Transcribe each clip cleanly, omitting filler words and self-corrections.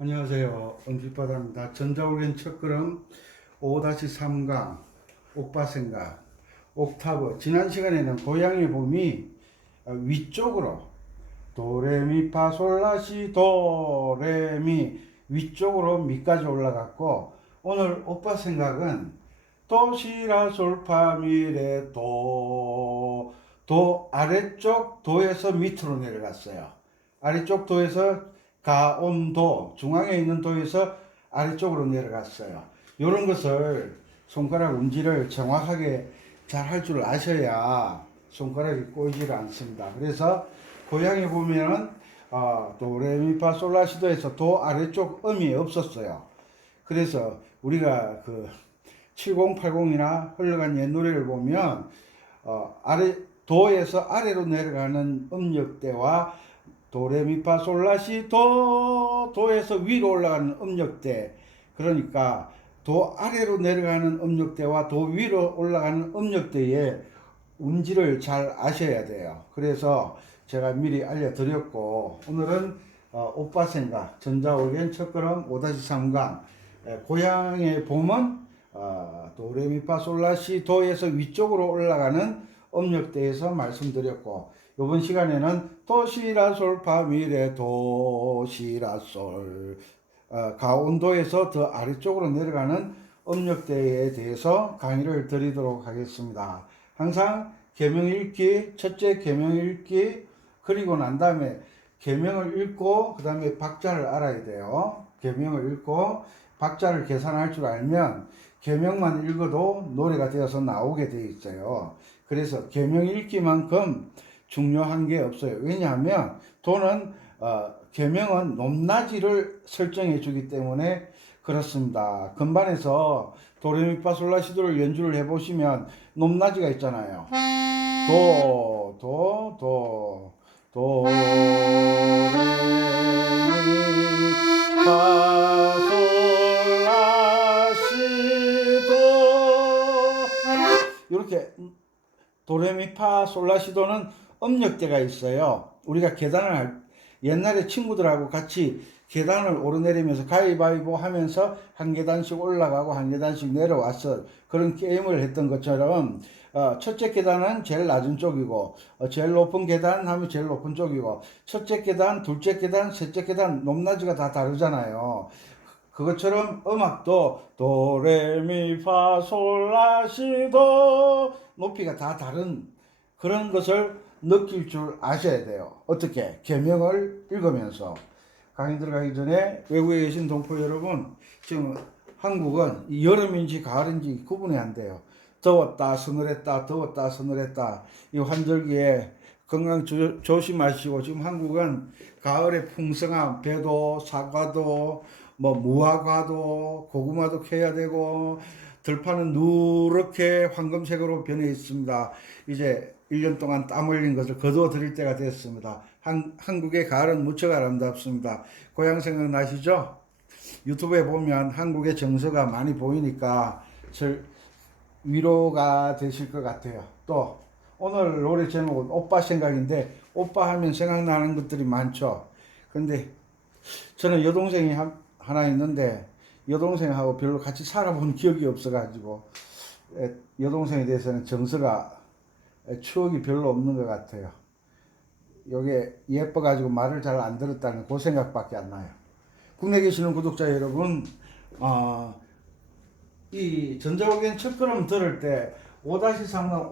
안녕하세요. 은빛바다입니다. 전자올겐 첫걸음 5-3강 오빠 생각 옥타브. 지난 시간에는 고양이 봄이 위쪽으로 도레미파솔라시 도레미 위쪽으로 미까지 올라갔고, 오늘 오빠 생각은 도시라솔파미레 도 아래쪽 도에서 밑으로 내려갔어요. 아래쪽 도에서 가온도, 중앙에 있는 도에서 아래쪽으로 내려갔어요. 이런 것을 손가락 운지를 정확하게 잘 할 줄 아셔야 손가락이 꼬이지를 않습니다. 그래서 고향에 보면은 도레미파솔라시도에서 도 아래쪽 음이 없었어요. 그래서 우리가 그 7080이나 흘러간 옛 노래를 보면 아래 도에서 아래로 내려가는 음역대와 도레미파솔라시 도에서 위로 올라가는 음역대, 그러니까 도 아래로 내려가는 음역대와 도 위로 올라가는 음역대의 운지를 잘 아셔야 돼요. 그래서 제가 미리 알려드렸고, 오늘은 오빠 생각 전자올겐 첫걸음 5-3강 고향의 봄은 도레미파솔라시 도에서 위쪽으로 올라가는 음역대에서 말씀드렸고, 이번 시간에는 도시라솔파미레 도시라솔 가온도에서 더 아래쪽으로 내려가는 음역대에 대해서 강의를 드리도록 하겠습니다. 항상 계명 읽기, 첫째 계명 읽기, 그리고 난 다음에 계명을 읽고 그 다음에 박자를 알아야 돼요. 계명을 읽고 박자를 계산할 줄 알면 계명만 읽어도 노래가 되어서 나오게 되어 있어요. 그래서 계명 읽기만큼 중요한 게 없어요. 왜냐하면 도는 계명은 높낮이를 설정해 주기 때문에 그렇습니다. 건반에서 도레미파솔라시도를 연주를 해보시면 높낮이가 있잖아요. 도레미파솔라시도, 이렇게 도레미파솔라시도는 음역대가 있어요. 우리가 옛날에 친구들하고 같이 계단을 오르내리면서 가위바위보 하면서 한 계단씩 올라가고 한 계단씩 내려와서 그런 게임을 했던 것처럼, 첫째 계단은 제일 낮은 쪽이고, 제일 높은 계단 하면 제일 높은 쪽이고, 첫째 계단, 둘째 계단, 셋째 계단 높낮이가 다 다르잖아요. 그것처럼 음악도 도레미파솔라시도 높이가 다 다른 그런 것을 느낄 줄 아셔야 돼요. 어떻게? 계명을 읽으면서. 강의 들어가기 전에 외국에 계신 동포 여러분, 지금 한국은 여름인지 가을인지 구분이 안 돼요. 더웠다 서늘했다, 더웠다 서늘했다. 이 환절기에 건강 조심하시고, 지금 한국은 가을에 풍성한 배도, 사과도, 뭐 무화과도, 고구마도 캐야 되고, 들판은 누렇게 황금색으로 변해 있습니다. 이제 1년 동안 땀 흘린 것을 거두어 드릴 때가 됐습니다. 한국의 가을은 무척 아름답습니다. 고향 생각 나시죠? 유튜브에 보면 한국의 정서가 많이 보이니까 위로가 되실 것 같아요. 또 오늘 노래 제목은 오빠 생각인데, 오빠 하면 생각나는 것들이 많죠. 근데 저는 여동생이 하나 있는데, 여동생하고 별로 같이 살아본 기억이 없어가지고 여동생에 대해서는 정서가, 추억이 별로 없는 것 같아요. 요게 예뻐가지고 말을 잘 안 들었다는 그 생각밖에 안 나요. 국내에 계시는 구독자 여러분, 이 전자올겐 첫걸음 들을 때 5-3강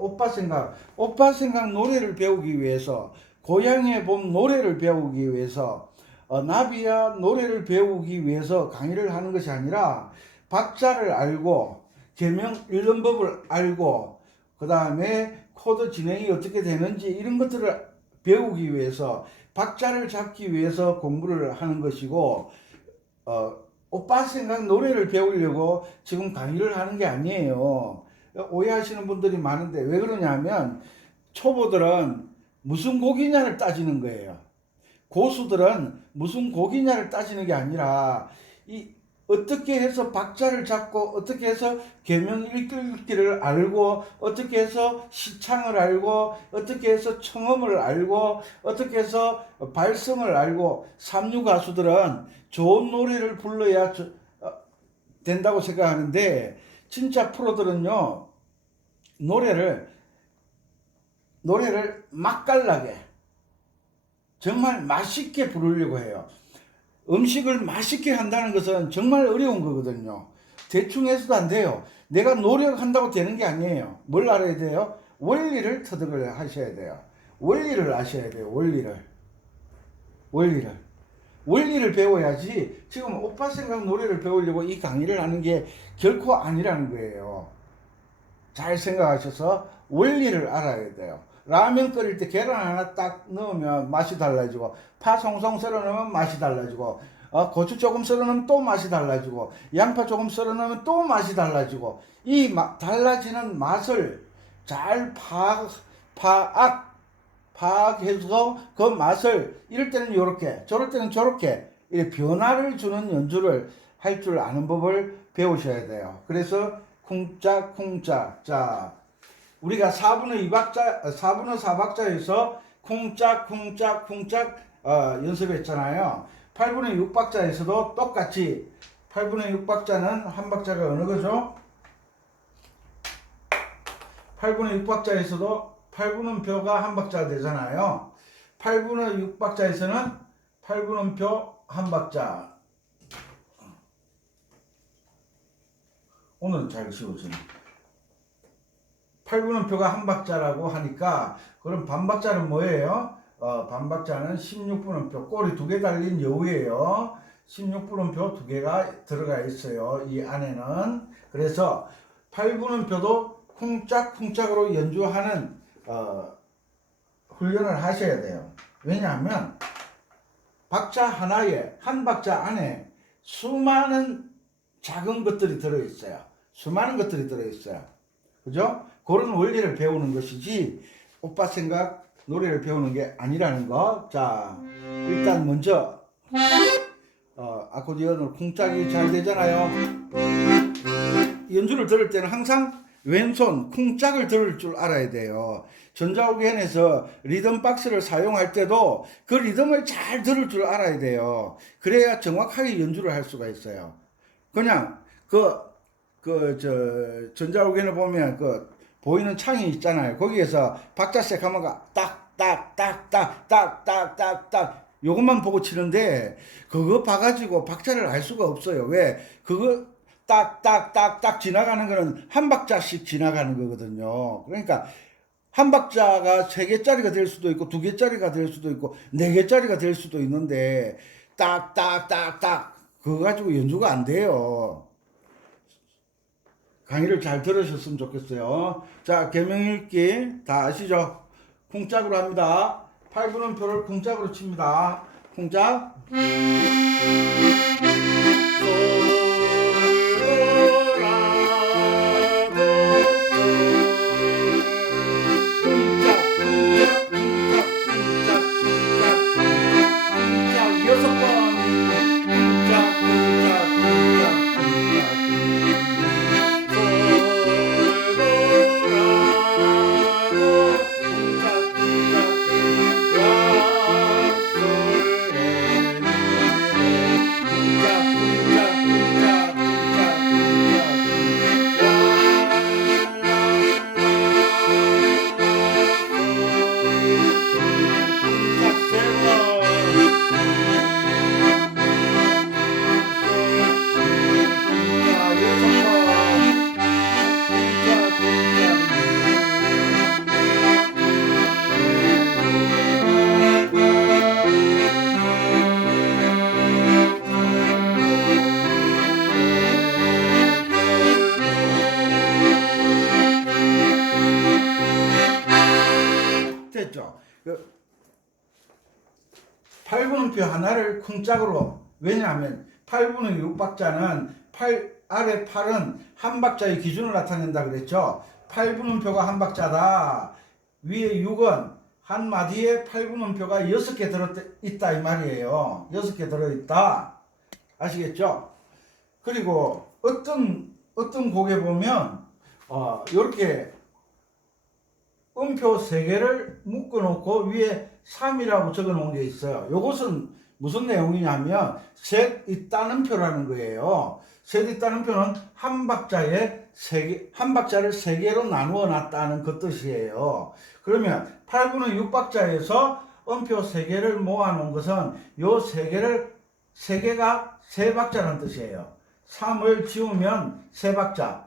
오빠 생각 노래를 배우기 위해서, 고향의 봄 노래를 배우기 위해서, 나비야 노래를 배우기 위해서 강의를 하는 것이 아니라, 박자를 알고 계명 읽는 법을 알고 그 다음에 코드 진행이 어떻게 되는지 이런 것들을 배우기 위해서, 박자를 잡기 위해서 공부를 하는 것이고, 오빠 생각 노래를 배우려고 지금 강의를 하는 게 아니에요. 오해하시는 분들이 많은데, 왜 그러냐면 초보들은 무슨 곡이냐를 따지는 거예요. 고수들은 무슨 곡이냐를 따지는 게 아니라, 이 어떻게 해서 박자를 잡고 어떻게 해서 계명 읽기를 알고 어떻게 해서 시창을 알고 어떻게 해서 청음을 알고 어떻게 해서 발성을 알고 삼류 가수들은 좋은 노래를 불러야 된다고 생각하는데 진짜 프로들은요 노래를 맛깔나게 정말 맛있게 부르려고 해요. 음식을 맛있게 한다는 것은 정말 어려운 거거든요. 대충 해서도 안 돼요. 내가 노력한다고 되는 게 아니에요. 뭘 알아야 돼요? 원리를 터득을 하셔야 돼요. 원리를 아셔야 돼요. 원리를 배워야지. 지금 오빠 생각 노래를 배우려고 이 강의를 하는 게 결코 아니라는 거예요. 잘 생각하셔서 원리를 알아야 돼요. 라면 끓일 때 계란 하나 딱 넣으면 맛이 달라지고 파 송송 썰어 넣으면 맛이 달라지고 고추 조금 썰어 넣으면 또 맛이 달라지고 양파 조금 썰어 넣으면 또 맛이 달라지고 이 달라지는 맛을 잘 파악해서 그 맛을 이럴 때는 이렇게 저럴 때는 저렇게 이렇게 변화를 주는 연주를 할 줄 아는 법을 배우셔야 돼요. 그래서 쿵짝쿵짝. 자, 우리가 4분의 4박자에서 쿵짝쿵짝쿵짝 연습했잖아요. 8분의 6박자에서도 똑같이 8분의 6박자는 한 박자가 어느 거죠? 8분의 6박자에서도 8분음표가 한 박자가 되잖아요. 8분의 6박자에서는 8분음표 한 박자. 오늘 잘 씌워지네. 8분음표가 한 박자라고 하니까 그럼 반박자는 뭐예요? 반박자는 16분음표 꼬리 2개 달린 여우예요. 16분음표 2개가 들어가 있어요. 이 안에는. 그래서 8분음표도 쿵짝쿵짝으로 연주하는 훈련을 하셔야 돼요. 왜냐하면 박자 하나에 한 박자 안에 수많은 작은 것들이 들어있어요. 그죠? 그런 원리를 배우는 것이지 오빠 생각 노래를 배우는 게 아니라는 거. 자, 일단 먼저 아코디언으로 쿵짝이 잘 되잖아요. 연주를 들을 때는 항상 왼손 쿵짝을 들을 줄 알아야 돼요. 전자오겐에서 리듬 박스를 사용할 때도 그 리듬을 잘 들을 줄 알아야 돼요. 그래야 정확하게 연주를 할 수가 있어요. 그냥 전자오겐을 보면 보이는 창이 있잖아요. 거기에서 박자 시작하면 딱딱딱딱딱딱딱딱 요것만 보고 치는데 그거 봐가지고 박자를 알 수가 없어요. 왜? 그거 딱딱딱딱 지나가는 거는 한 박자씩 지나가는 거거든요. 그러니까 한 박자가 3개짜리가 될 수도 있고 2개짜리가 될 수도 있고 4개짜리가 될 수도 있는데 딱딱딱딱 그거 가지고 연주가 안 돼요. 강의를 잘 들으셨으면 좋겠어요. 자, 계명 읽기 다 아시죠? 쿵짝으로 합니다. 8분음표를 쿵짝으로 칩니다. 쿵짝. 됐죠? 8분음표 하나를 쿵짝으로. 왜냐하면 8분의 6박자는 아래 8은 한 박자의 기준을 나타낸다 그랬죠. 8분음표가 한 박자다. 위에 6은 한 마디에 8분음표가 6개 들어있다 이 말이에요. 6개 들어있다. 아시겠죠? 그리고 어떤 곡에 보면 이렇게 음표 3개를 묶어 놓고 위에 3이라고 적어 놓은 게 있어요. 이것은 무슨 내용이냐면 셋 있다는 표라는 거예요. 셋 있다는 표는 한 박자를 3개로 나누어 놨다는 그 뜻이에요. 그러면 8분의 6박자에서 음표 3개를 모아 놓은 것은 요 3개가 3박자라는 뜻이에요. 3을 지우면 3박자,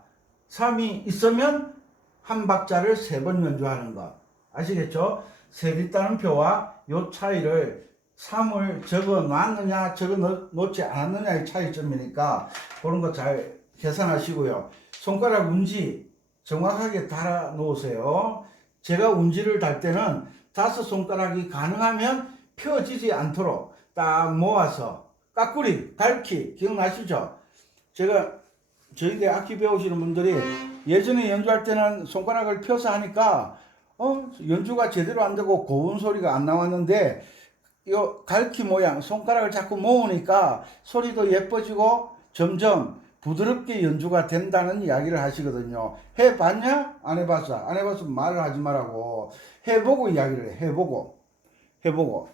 3이 있으면 한 박자를 3번 연주하는 것. 아시겠죠? 셋 있다는 표와 요 차이를 3을 적어 놨느냐 적어 놓지 않았느냐의 차이점이니까 그런 거 잘 계산하시고요. 손가락 운지 정확하게 달아 놓으세요. 제가 운지를 달 때는 5손가락이 가능하면 펴지지 않도록 딱 모아서 까꾸리, 갈퀴 기억나시죠? 저희들 악기 배우시는 분들이 예전에 연주할 때는 손가락을 펴서 하니까 연주가 제대로 안 되고 고운 소리가 안 나왔는데 이 갈퀴 모양 손가락을 자꾸 모으니까 소리도 예뻐지고 점점 부드럽게 연주가 된다는 이야기를 하시거든요. 해봤냐? 안 해봤어. 안 해봤으면 말을 하지 말라고. 해보고 이야기를 해. 해보고.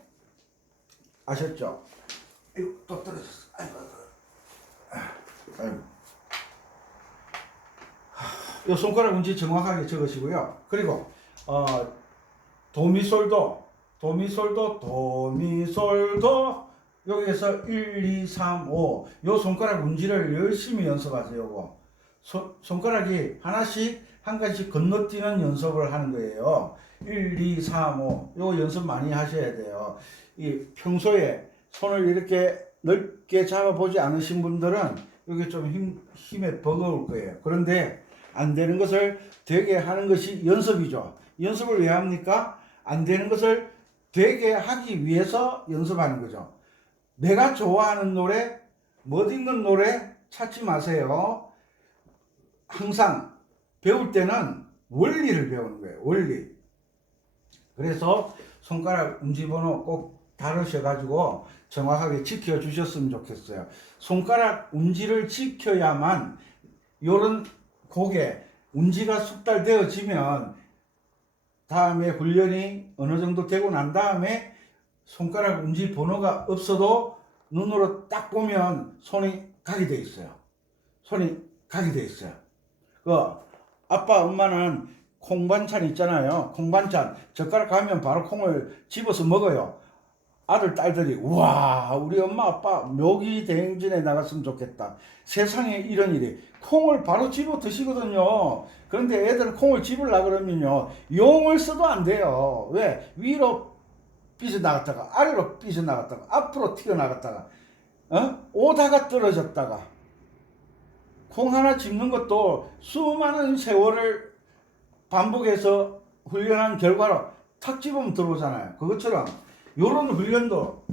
아셨죠? 이거 또 떨어졌어. 아이고. 이 손가락 운지 정확하게 적으시고요. 그리고 도미솔도 여기에서 1, 2, 3, 5 요 손가락 운지를 열심히 연습하세요. 요거 손가락이 하나씩 한 가지씩 건너뛰는 연습을 하는 거예요. 1, 2, 3, 5 요거 연습 많이 하셔야 돼요. 이 평소에 손을 이렇게 넓게 잡아보지 않으신 분들은 여기 좀 힘에 버거울 거예요. 그런데 안 되는 것을 되게 하는 것이 연습이죠. 연습을 왜 합니까? 안 되는 것을 되게 하기 위해서 연습하는 거죠. 내가 좋아하는 노래, 멋있는 노래 찾지 마세요. 항상 배울 때는 원리를 배우는 거예요. 원리. 그래서 손가락 운지번호 꼭 다루셔가지고 정확하게 지켜주셨으면 좋겠어요. 손가락 운지를 지켜야만 요런 곡에 운지가 숙달되어지면 다음에 훈련이 어느 정도 되고 난 다음에 손가락 운지 번호가 없어도 눈으로 딱 보면 손이 가게 돼 있어요. 그 아빠 엄마는 콩반찬 있잖아요. 콩반찬 젓가락 가면 바로 콩을 집어서 먹어요. 아들 딸들이 우와 우리 엄마 아빠 묘기 대행진에 나갔으면 좋겠다. 세상에 이런 일이 콩을 바로 집어 드시거든요. 그런데 애들은 콩을 집으려고 그러면요 용을 써도 안 돼요. 왜? 위로 삐져나갔다가 아래로 삐져나갔다가 앞으로 튀어나갔다가 오다가 떨어졌다가 콩 하나 집는 것도 수많은 세월을 반복해서 훈련한 결과로 탁 집으면 들어오잖아요. 그것처럼 요런 훈련도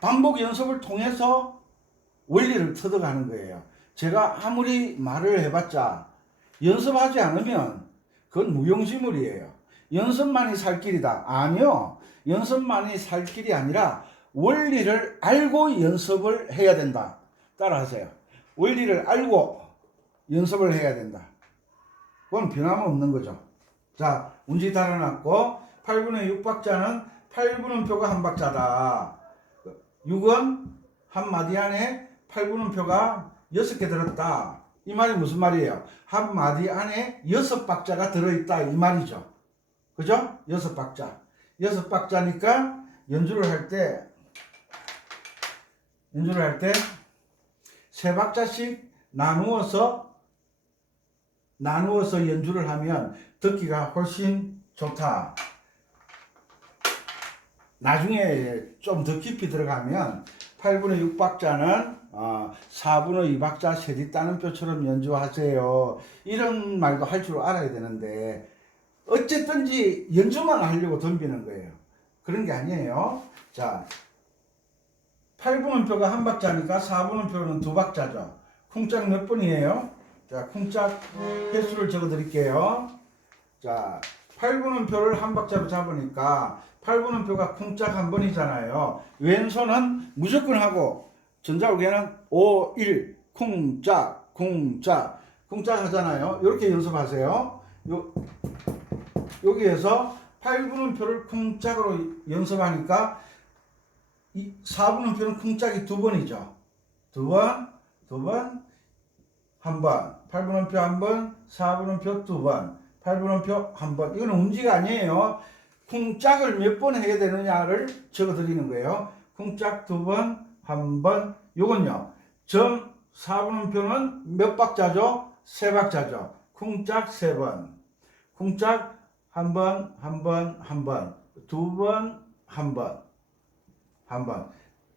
반복 연습을 통해서 원리를 터득하는 거예요. 제가 아무리 말을 해봤자 연습하지 않으면 그건 무용지물이에요. 연습만이 살 길이다. 아니요. 연습만이 살 길이 아니라 원리를 알고 연습을 해야 된다. 따라하세요. 원리를 알고 연습을 해야 된다. 그건 변함없는 거죠. 자, 운지 달아놨고 8분의 6박자는 8분음표가 한 박자다. 6은 한 마디 안에 8분음표가 6개 들었다. 이 말이 무슨 말이에요? 한 마디 안에 6박자가 들어있다 이 말이죠. 그죠? 6박자. 6박자니까 연주를 할 때 3박자씩 나누어서 연주를 하면 듣기가 훨씬 좋다. 나중에 좀 더 깊이 들어가면 8분의 6박자는 4분의 2박자 셋이 따는 표처럼 연주하세요. 이런 말도 할 줄 알아야 되는데 어쨌든지 연주만 하려고 덤비는 거예요. 그런 게 아니에요. 자, 8분음표가 한 박자니까 4분음표는 2박자죠. 쿵짝 몇 분이에요? 자, 쿵짝 횟수를 적어 드릴게요. 자, 8분음표를 한 박자로 잡으니까 8분음표가 쿵짝 한 번이잖아요. 왼손은 무조건 하고 전자울개는 5, 1, 쿵짝, 쿵짝, 쿵짝 하잖아요. 이렇게 연습하세요. 여기에서 8분음표를 쿵짝으로 연습하니까 4분음표는 쿵짝이 두 번이죠. 두 번, 한 번. 8분음표 한 번, 4분음표 두 번, 8분음표 한 번. 이거는 움직이 아니에요. 쿵짝을 몇 번 해야 되느냐를 적어 드리는 거예요. 쿵짝 두 번, 한 번. 요건요. 점 4분음표는 몇 박자죠? 세 박자죠. 쿵짝 세 번. 쿵짝 한 번, 한 번, 한 번. 두 번, 한 번. 한 번.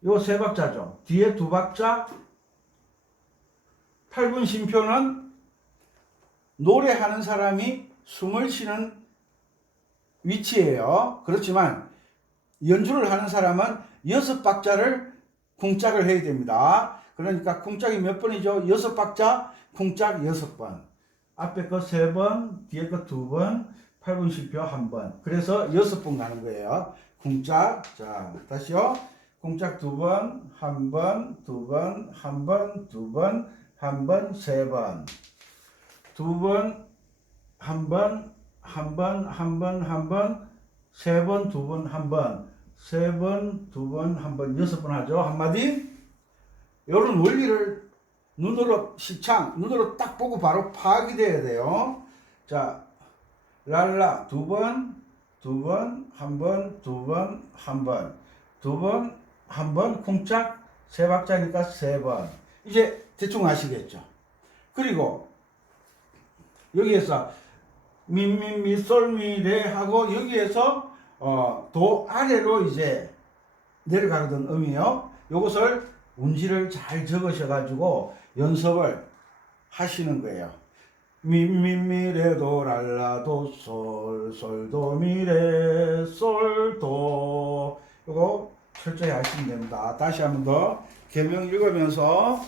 요 세 박자죠. 뒤에 두 박자. 8분 심표는 노래하는 사람이 숨을 쉬는 위치예요. 그렇지만 연주를 하는 사람은 6박자를 쿵짝을 해야 됩니다. 그러니까 쿵짝이 몇 번이죠? 6박자, 쿵짝 6번. 앞에 거 3번, 뒤에 거 2번, 8분 심표 1번. 그래서 6번 가는 거예요. 쿵짝. 자, 다시요. 쿵짝 2번, 1번, 2번, 1번, 2번, 1번, 3번. 2번, 1번, 1번, 1번, 1번, 3번, 2번, 1번, 3번, 2번, 1번, 6번 하죠. 한마디. 이런 원리를 눈으로 눈으로 딱 보고 바로 파악이 돼야 돼요. 자, 랄라 2번, 2번, 1번, 2번, 1번, 2번, 1번, 쿵짝 세 박자니까 3번. 이제 대충 아시겠죠? 그리고 여기에서 미미미 솔미레 하고 여기에서 도 아래로 이제 내려가던 음이요. 요것을 운지를 잘 적으셔가지고 연습을 하시는 거예요. 미미미레도 랄라도 솔솔도 미레 솔도 요거 철저히 하시면 됩니다. 다시 한 번 더 계명 읽으면서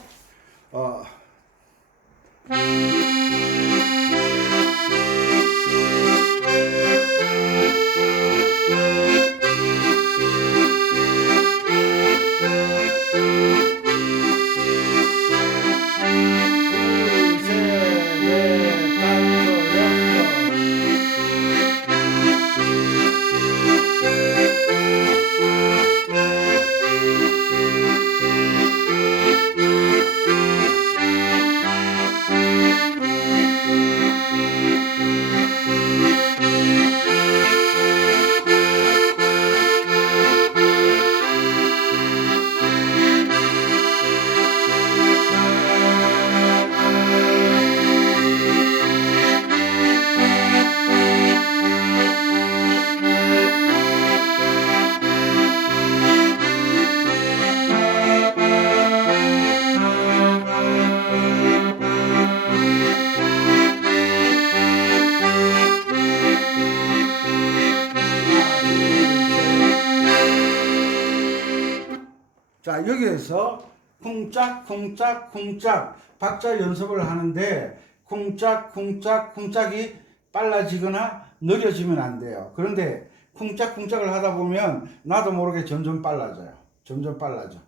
자, 여기에서 쿵짝 쿵짝 쿵짝 박자 연습을 하는데 쿵짝 쿵짝 쿵짝이 빨라지거나 느려지면 안 돼요. 그런데 쿵짝 쿵짝을 하다 보면 나도 모르게 점점 빨라져요. 점점 빨라져.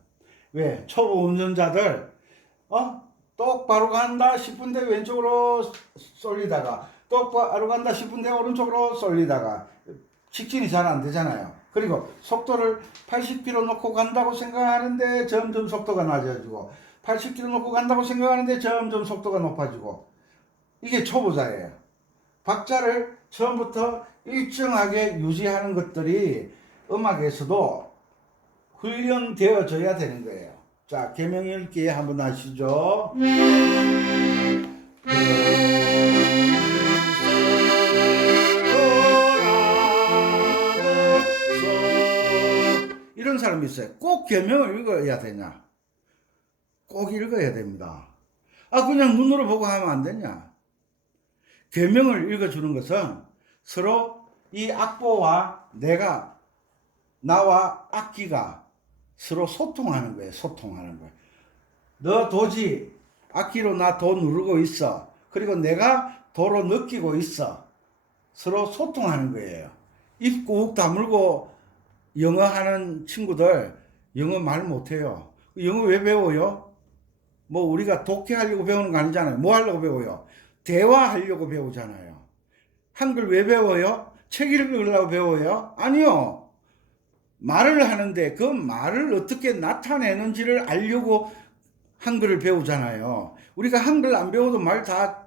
왜? 초보 운전자들 똑바로 간다 싶은데 왼쪽으로 쏠리다가 똑바로 간다 싶은데 오른쪽으로 쏠리다가 직진이 잘 안 되잖아요. 그리고 속도를 80km 놓고 간다고 생각하는데 점점 속도가 낮아지고 80km 놓고 간다고 생각하는데 점점 속도가 높아지고 이게 초보자예요. 박자를 처음부터 일정하게 유지하는 것들이 음악에서도 훈련되어져야 되는 거예요. 자, 계명 읽기 한번 하시죠. 이런 사람이 있어요. 꼭 계명을 읽어야 되냐? 꼭 읽어야 됩니다. 그냥 눈으로 보고 하면 안 되냐? 계명을 읽어주는 것은 서로 이 악보와 나와 악기가 서로 소통하는 거예요. 소통하는 거예요. 너 도지 악기로 나 도 누르고 있어. 그리고 내가 도로 느끼고 있어. 서로 소통하는 거예요. 입 꾹 다물고 영어 하는 친구들 영어 말 못해요. 영어 왜 배워요? 뭐 우리가 독해하려고 배우는 거 아니잖아요. 뭐 하려고 배워요? 대화하려고 배우잖아요. 한글 왜 배워요? 책 읽으려고 배워요? 아니요. 말을 하는데 그 말을 어떻게 나타내는지를 알려고 한글을 배우잖아요. 우리가 한글 안 배워도 말 다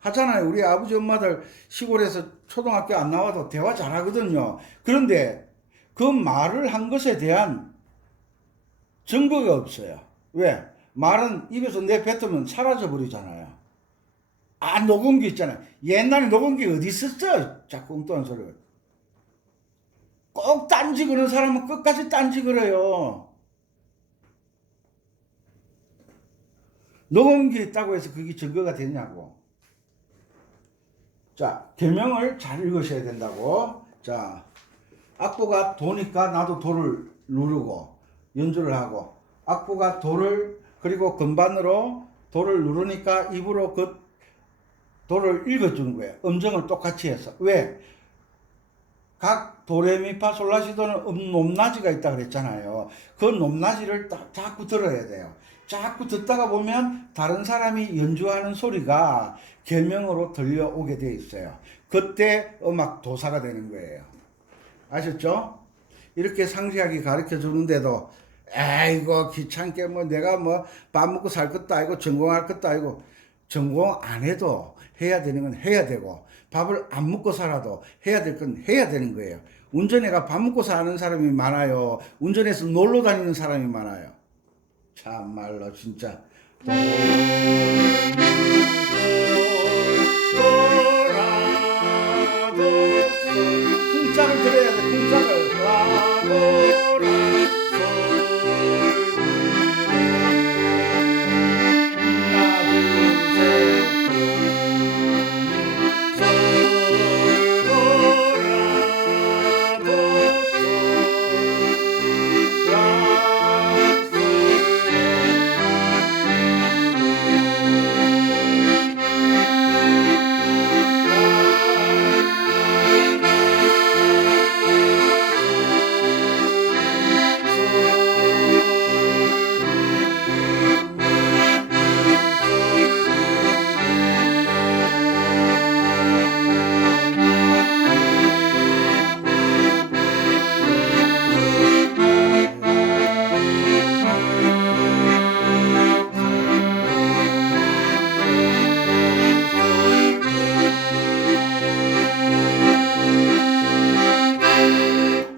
하잖아요. 우리 아버지 엄마들 시골에서 초등학교 안 나와도 대화 잘하거든요. 그런데 그 말을 한 것에 대한 증거가 없어요. 왜? 말은 입에서 내뱉으면 사라져 버리잖아요. 아, 녹음기 있잖아요. 옛날에 녹음기 어디 있었어? 자꾸 엉뚱한 소리를. 꼭 딴지 그런 사람은 끝까지 딴지 그래요. 녹음기 있다고 해서 그게 증거가 되냐고. 자, 계명을 잘 읽으셔야 된다고. 자, 악보가 도니까 나도 도를 누르고 연주를 하고, 악보가 도를 그리고 건반으로 도를 누르니까 입으로 그 도를 읽어주는 거예요. 음정을 똑같이 해서. 왜? 각 도레미파솔라시도는 높낮이가 있다 그랬잖아요. 그 높낮이를 자꾸 들어야 돼요. 자꾸 듣다가 보면 다른 사람이 연주하는 소리가 계명으로 들려오게 돼 있어요. 그때 음악 도사가 되는 거예요. 아셨죠? 이렇게 상세하게 가르쳐 주는데도 에이고 귀찮게 뭐 내가 뭐 밥 먹고 살 것도 아니고 전공할 것도 아니고, 전공 안 해도 해야 되는 건 해야 되고, 밥을 안 먹고 살아도 해야 될 건 해야 되는 거예요. 운전해가 밥 먹고 사는 사람이 많아요. 운전해서 놀러 다니는 사람이 많아요. 참말로 진짜. 쿵짝을 들어야 돼. 쿵짝을.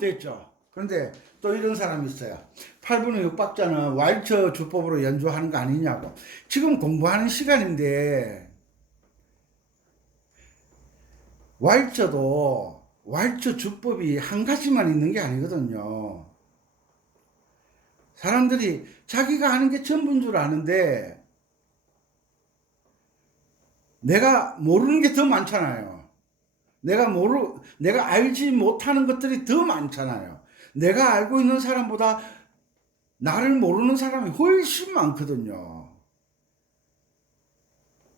됐죠. 그런데 또 이런 사람이 있어요. 8분의 6박자는 왈츠 주법으로 연주하는 거 아니냐고. 지금 공부하는 시간인데 왈츠도 왈츠 주법이 한 가지만 있는 게 아니거든요. 사람들이 자기가 하는 게 전부인 줄 아는데 내가 모르는 게 더 많잖아요. 내가 알지 못하는 것들이 더 많잖아요. 내가 알고 있는 사람보다 나를 모르는 사람이 훨씬 많거든요.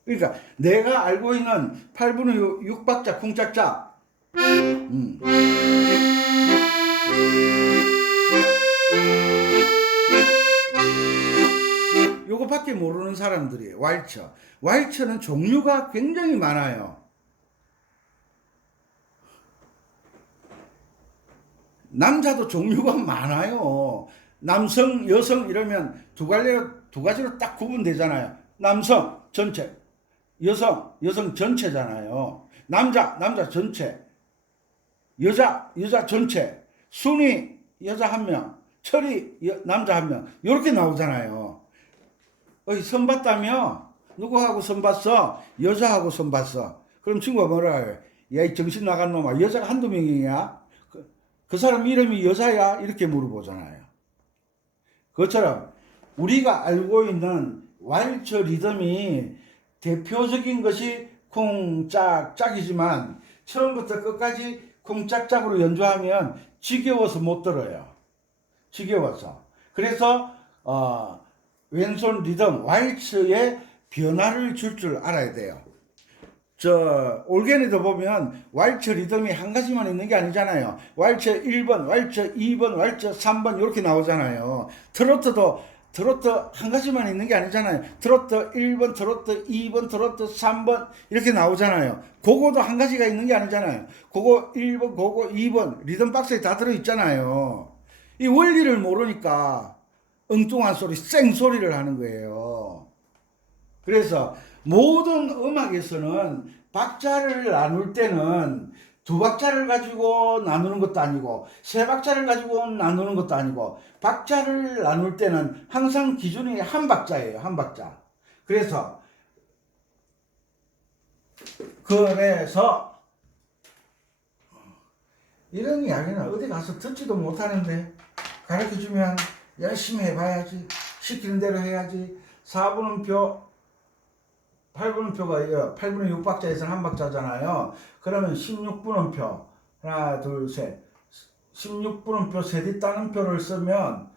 그러니까 내가 알고 있는 8분의 6박자 쿵짝짝 요거밖에 모르는 사람들이에요. 왈츠. 왈츠는 종류가 굉장히 많아요. 남자도 종류가 많아요. 남성, 여성 이러면 두 가지로 딱 구분되잖아요. 남성 전체, 여성 전체잖아요. 남자 전체, 여자 전체, 순위 여자 한 명, 철이 남자 한 명, 이렇게 나오잖아요. 선 봤다며? 누구하고 선 봤어? 여자하고 선 봤어. 그럼 친구가 뭐라 해요? 야, 이 정신 나간 놈아, 여자가 한두 명이냐? 그 사람 이름이 여자야? 이렇게 물어보잖아요. 그것처럼 우리가 알고 있는 왈츠 리듬이 대표적인 것이 쿵짝짝이지만 처음부터 끝까지 쿵짝짝으로 연주하면 지겨워서 못 들어요. 지겨워서. 그래서 왼손 리듬 왈츠의 변화를 줄 알아야 돼요. 올게니도 보면 왈츠 리듬이 한 가지만 있는 게 아니잖아요. 왈츠 1번, 왈츠 2번, 왈츠 3번 이렇게 나오잖아요. 트로트도 트로트 한 가지만 있는 게 아니잖아요. 트로트 1번, 트로트 2번, 트로트 3번 이렇게 나오잖아요. 그거도 한 가지가 있는 게 아니잖아요. 그거 1번, 그거 2번 리듬 박스에 다 들어있잖아요. 이 원리를 모르니까 엉뚱한 소리, 쌩소리를 하는 거예요. 그래서 모든 음악에서는 박자를 나눌 때는 두 박자를 가지고 나누는 것도 아니고 세 박자를 가지고 나누는 것도 아니고 박자를 나눌 때는 항상 기준이 한 박자예요. 한 박자. 그래서 이런 이야기는 어디 가서 듣지도 못하는데 가르쳐주면 열심히 해봐야지. 시키는 대로 해야지. 4분음표 8분음표가 8분의 6박자에서는 한 박자잖아요. 그러면 16분음표 하나 둘 셋 16분음표 세디 따는표를 쓰면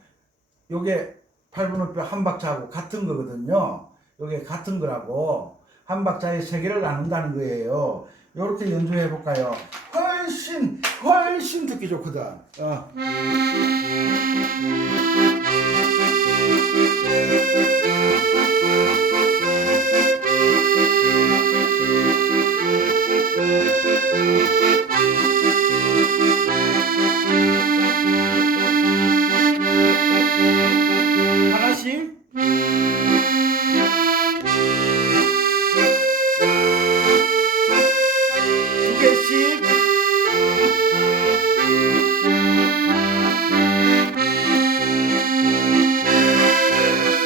요게 8분음표 한 박자하고 같은 거거든요. 요게 같은 거라고 한 박자에 세 개를 나눈다는 거예요. 요렇게 연주해 볼까요? 훨씬 듣기 좋거든. 하나씩 두 개씩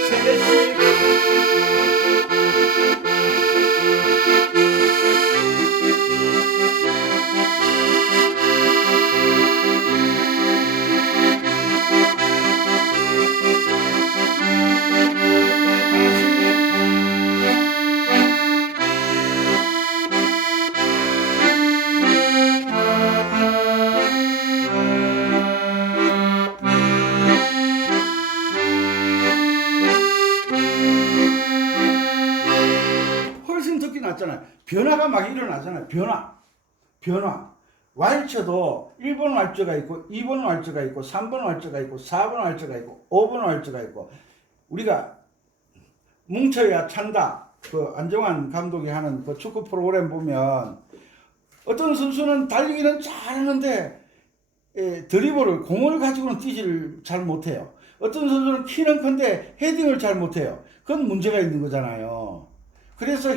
세 개씩 훨씬 듣기 낫잖아요. 변화가 막 일어나잖아요. 변화. 왈츠도 1번 왈츠가 있고 2번 왈츠가 있고 3번 왈츠가 있고 4번 왈츠가 있고 5번 왈츠가 있고 우리가 뭉쳐야 찬다. 그 안정환 감독이 하는 그 축구 프로그램 보면 어떤 선수는 달리기는 잘하는데 드리블을 공을 가지고는 뛰지를 잘 못해요. 어떤 선수는 키는 큰데 헤딩을 잘 못해요. 그건 문제가 있는 거잖아요. 그래서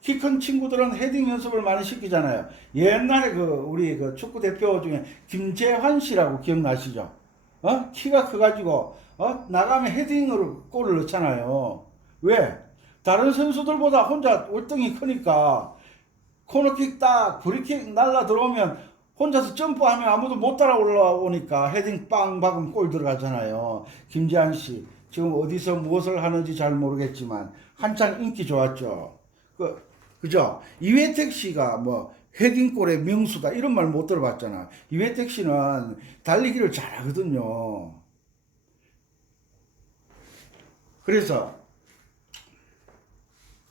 키 큰 친구들은 헤딩 연습을 많이 시키잖아요. 옛날에 우리 축구 대표 중에 김재환 씨라고 기억나시죠? 키가 커가지고 나가면 헤딩으로 골을 넣잖아요. 왜? 다른 선수들보다 혼자 월등히 크니까 코너킥 딱 브리킥 날라 들어오면 혼자서 점프하면 아무도 못 따라 올라오니까 헤딩 빵 박으면 골 들어가잖아요. 김재환 씨 지금 어디서 무엇을 하는지 잘 모르겠지만 한창 인기 좋았죠. 그죠? 이회택 씨가 뭐 헤딩골의 명수다 이런 말 못 들어봤잖아. 이회택 씨는 달리기를 잘하거든요. 그래서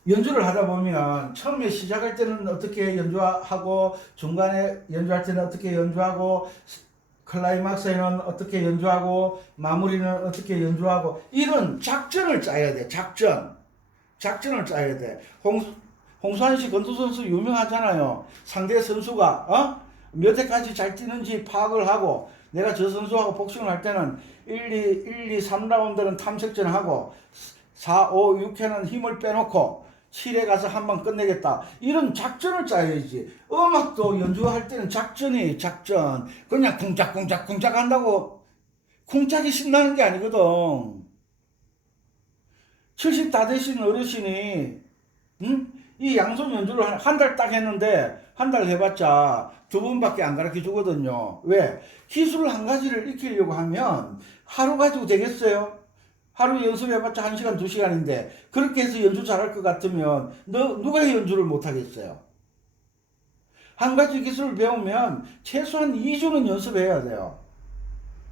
연주를 하다 보면 처음에 시작할 때는 어떻게 연주하고 중간에 연주할 때는 어떻게 연주하고 클라이막스에는 어떻게 연주하고 마무리는 어떻게 연주하고 이런 작전을 짜야 돼. 작전을 짜야 돼. 홍수환 씨 건투 선수 유명하잖아요. 상대 선수가 몇 회까지 잘 뛰는지 파악을 하고 내가 저 선수하고 복싱을 할 때는 1, 2, 3라운드는 탐색전하고 4, 5, 6회는 힘을 빼놓고 7회 가서 한 번 끝내겠다. 이런 작전을 짜야지. 음악도 연주할 때는 작전. 그냥 쿵짝쿵짝 한다고 쿵짝이 신나는 게 아니거든. 70 다 되신 어르신이 이 양손 연주를 한 달 딱 했는데 한 달 해봤자 2번밖에 안 가르쳐 주거든요. 왜? 기술 한 가지를 익히려고 하면 하루 가지고 되겠어요? 하루 연습해봤자 1시간, 2시간인데 그렇게 해서 연주 잘할 것 같으면 누가 연주를 못하겠어요? 한 가지 기술을 배우면 최소한 2주는 연습해야 돼요.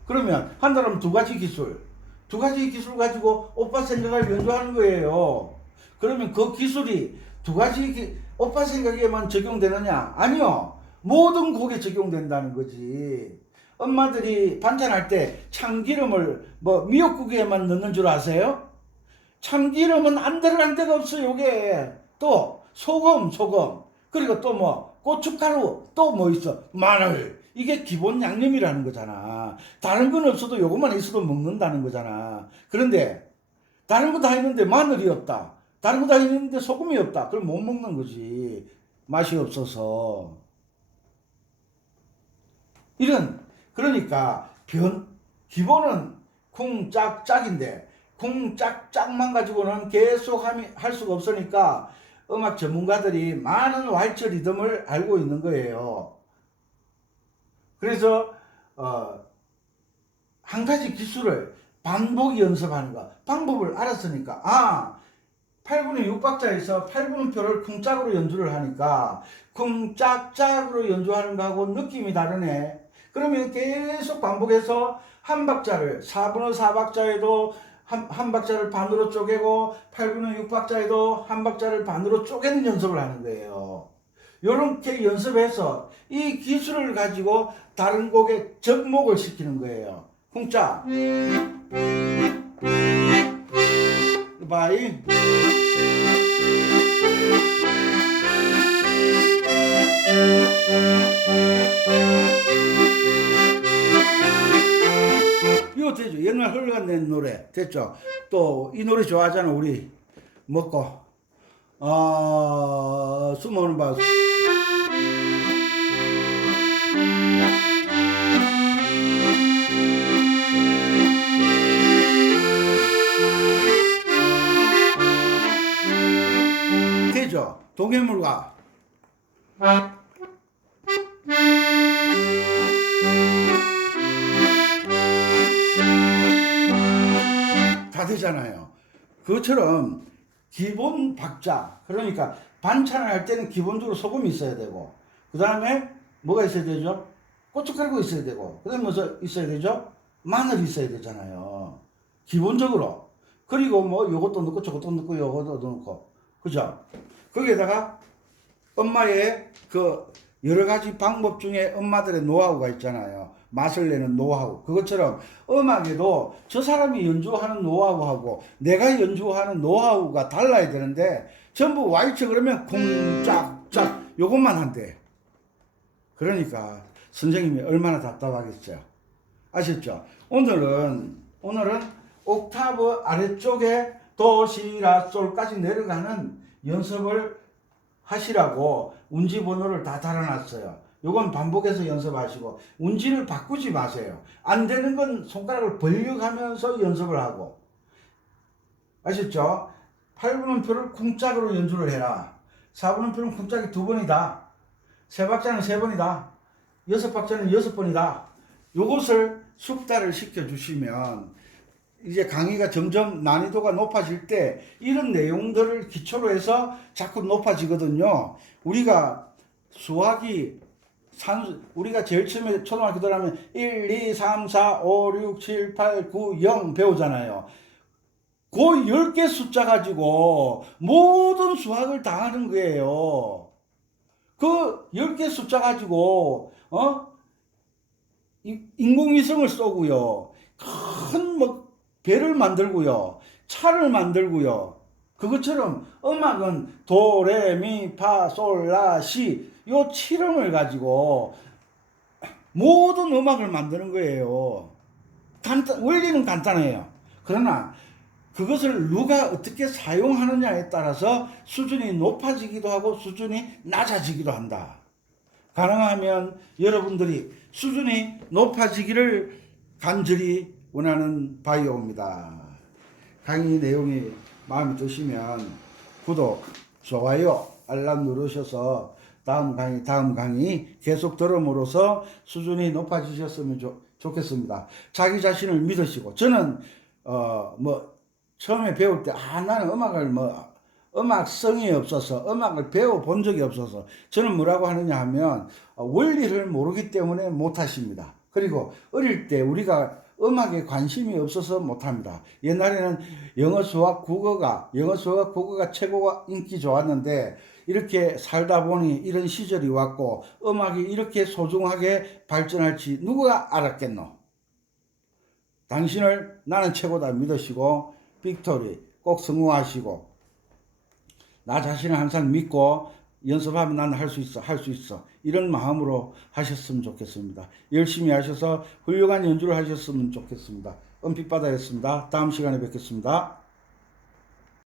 그러면 한 달 하면 2가지 기술 가지고 오빠 생각을 연주하는 거예요. 그러면 그 기술이 2가지 오빠 생각에만 적용되느냐? 아니요. 모든 곡에 적용된다는 거지. 엄마들이 반찬할 때 참기름을 뭐 미역국에만 넣는 줄 아세요? 참기름은 안 들어간 데가 없어요. 요게 또 소금 그리고 또 뭐 고춧가루 또 뭐 있어 마늘. 이게 기본 양념이라는 거잖아. 다른 건 없어도 요것만 있어도 먹는다는 거잖아. 그런데 다른 거 다 있는데 마늘이 없다, 다른 거 다 있는데 소금이 없다, 그럼 못 먹는 거지. 맛이 없어서. 이런, 그러니까 기본은 쿵짝짝인데 쿵짝짝만 가지고는 계속 할 수가 없으니까 음악 전문가들이 많은 왈츠 리듬을 알고 있는 거예요. 그래서 한 가지 기술을 반복 연습하는 거, 방법을 알았으니까 8분의 6박자에서 8분음표를 쿵짝으로 연주를 하니까 쿵짝짝으로 연주하는 거하고 느낌이 다르네. 그러면 계속 반복해서 한 박자를 4분의 4박자에도 한 박자를 반으로 쪼개고 8분의 6박자에도 한 박자를 반으로 쪼개는 연습을 하는 거예요. 이렇게 연습해서 이 기술을 가지고 다른 곡에 접목을 시키는 거예요. 쿵짝 바이 이거 되죠. 옛날 흘러간 노래 됐죠. 또 이 노래 좋아하잖아. 우리 먹고 숨어오는 바 되죠. 동해물과 다 되잖아요. 그것처럼 기본 박자, 그러니까 반찬을 할 때는 기본적으로 소금이 있어야 되고, 그 다음에 뭐가 있어야 되죠? 고춧가루가 있어야 되고, 그 다음에 뭐 있어야 되죠? 마늘이 있어야 되잖아요. 기본적으로. 그리고 뭐 요것도 넣고 저것도 넣고 요것도 넣고, 그죠? 거기에다가 엄마의 그 여러 가지 방법 중에 엄마들의 노하우가 있잖아요. 맛을 내는 노하우. 그것처럼 음악에도 저 사람이 연주하는 노하우하고 내가 연주하는 노하우가 달라야 되는데 전부 왈츠 그러면 쿵짝짝 요것만 한대. 그러니까 선생님이 얼마나 답답하겠어요. 아셨죠? 오늘은 옥타브 아래쪽에 도, 시, 라, 솔까지 내려가는 연습을 하시라고 운지 번호를 다 달아놨어요. 요건 반복해서 연습하시고 운지를 바꾸지 마세요. 안 되는 건 손가락을 벌려가면서 연습을 하고. 아셨죠? 8분음표를 쿵짝으로 연주를 해라. 4분음표는 쿵짝이 2번이다. 3박자는 3번이다. 6박자는 6번이다. 요것을 숙달을 시켜주시면 이제 강의가 점점 난이도가 높아질 때 이런 내용들을 기초로 해서 자꾸 높아지거든요. 우리가 수학이 우리가 제일 처음에 초등학교 들어가면 1, 2, 3, 4, 5, 6, 7, 8, 9, 0 배우잖아요. 그 10개 숫자 가지고 모든 수학을 다 하는 거예요. 그 10개 숫자 가지고 인공위성을 쏘고요. 큰 뭐 배를 만들고요. 차를 만들고요. 그것처럼 음악은 도, 레, 미, 파, 솔, 라, 시 요 7음을 가지고 모든 음악을 만드는 거예요. 원리는 간단해요. 그러나 그것을 누가 어떻게 사용하느냐에 따라서 수준이 높아지기도 하고 수준이 낮아지기도 한다. 가능하면 여러분들이 수준이 높아지기를 간절히 원하는 바이오입니다. 강의 내용이 마음에 드시면 구독, 좋아요, 알람 누르셔서 다음 강의 계속 들음으로써 수준이 높아지셨으면 좋겠습니다. 자기 자신을 믿으시고, 저는 처음에 배울 때 나는 음악성이 없어서 음악을 배워본 적이 없어서 저는 뭐라고 하느냐 하면 원리를 모르기 때문에 못하십니다. 그리고 어릴 때 우리가 음악에 관심이 없어서 못합니다. 옛날에는 영어, 수학, 국어가 최고가 인기 좋았는데 이렇게 살다 보니 이런 시절이 왔고 음악이 이렇게 소중하게 발전할지 누가 알았겠노? 당신을 나는 최고다 믿으시고 빅토리 꼭 성공하시고 나 자신을 항상 믿고 연습하면 나는 할 수 있어 이런 마음으로 하셨으면 좋겠습니다. 열심히 하셔서 훌륭한 연주를 하셨으면 좋겠습니다. 은빛바다였습니다. 다음 시간에 뵙겠습니다.